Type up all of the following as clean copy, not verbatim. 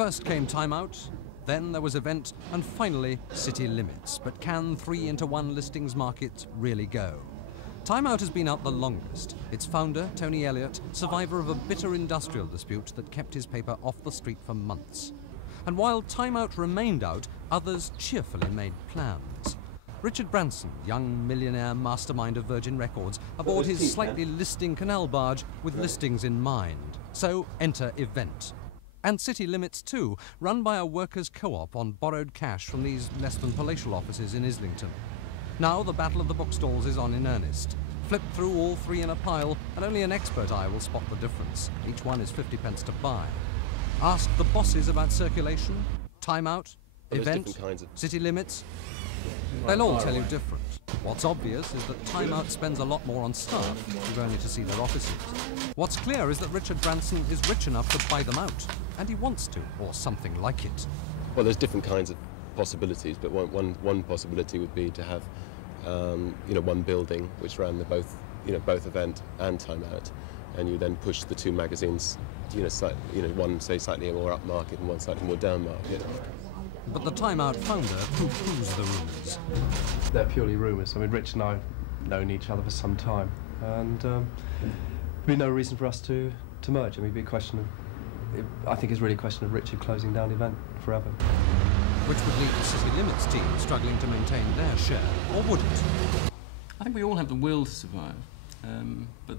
First came Time Out, then there was Event, and finally City Limits. But can 3-into-1 listings market really go? Time Out has been out the longest. Its founder, Tony Elliott, survivor of a bitter industrial dispute that kept his paper off the street for months. And while Time Out remained out, others cheerfully made plans. Richard Branson, young millionaire mastermind of Virgin Records, aboard his slightly listing canal barge with listings in mind. So enter Event. And City Limits too, run by a workers' co-op on borrowed cash from these less-than-palatial offices in Islington. Now the battle of the bookstalls is on in earnest. Flip through all three in a pile, and only an expert eye will spot the difference. Each one is 50p to buy. Ask the bosses about circulation, Time Out, Event, City Limits. They'll all tell you different. What's obvious is that Time Out spends a lot more on staff, if only to see their offices. What's clear is that Richard Branson is rich enough to buy them out, and he wants to, or something like it. Well, there's different kinds of possibilities, but one possibility would be to have, one building which ran both Event and Time Out, and you then push the two magazines, one say slightly more upmarket and one slightly more downmarket. But the Time Out founder pooh-poohs the rumours. They're purely rumours. I mean, Rich and I have known each other for some time, and there'd be no reason for us to merge. I mean, it'd be a question of, I think it's really a question of Richard closing down Event forever. Which would leave the City Limits team struggling to maintain their share, or wouldn't? I think we all have the will to survive, but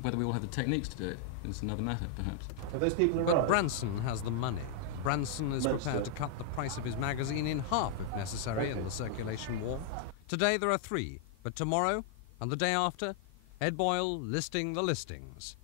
whether we all have the techniques to do it is another matter, perhaps. Are those people around? But Branson has the money. Branson is prepared to cut the price of his magazine in half if necessary in the circulation war. Today there are 3, but tomorrow and the day after, Ed Boyle listing the listings.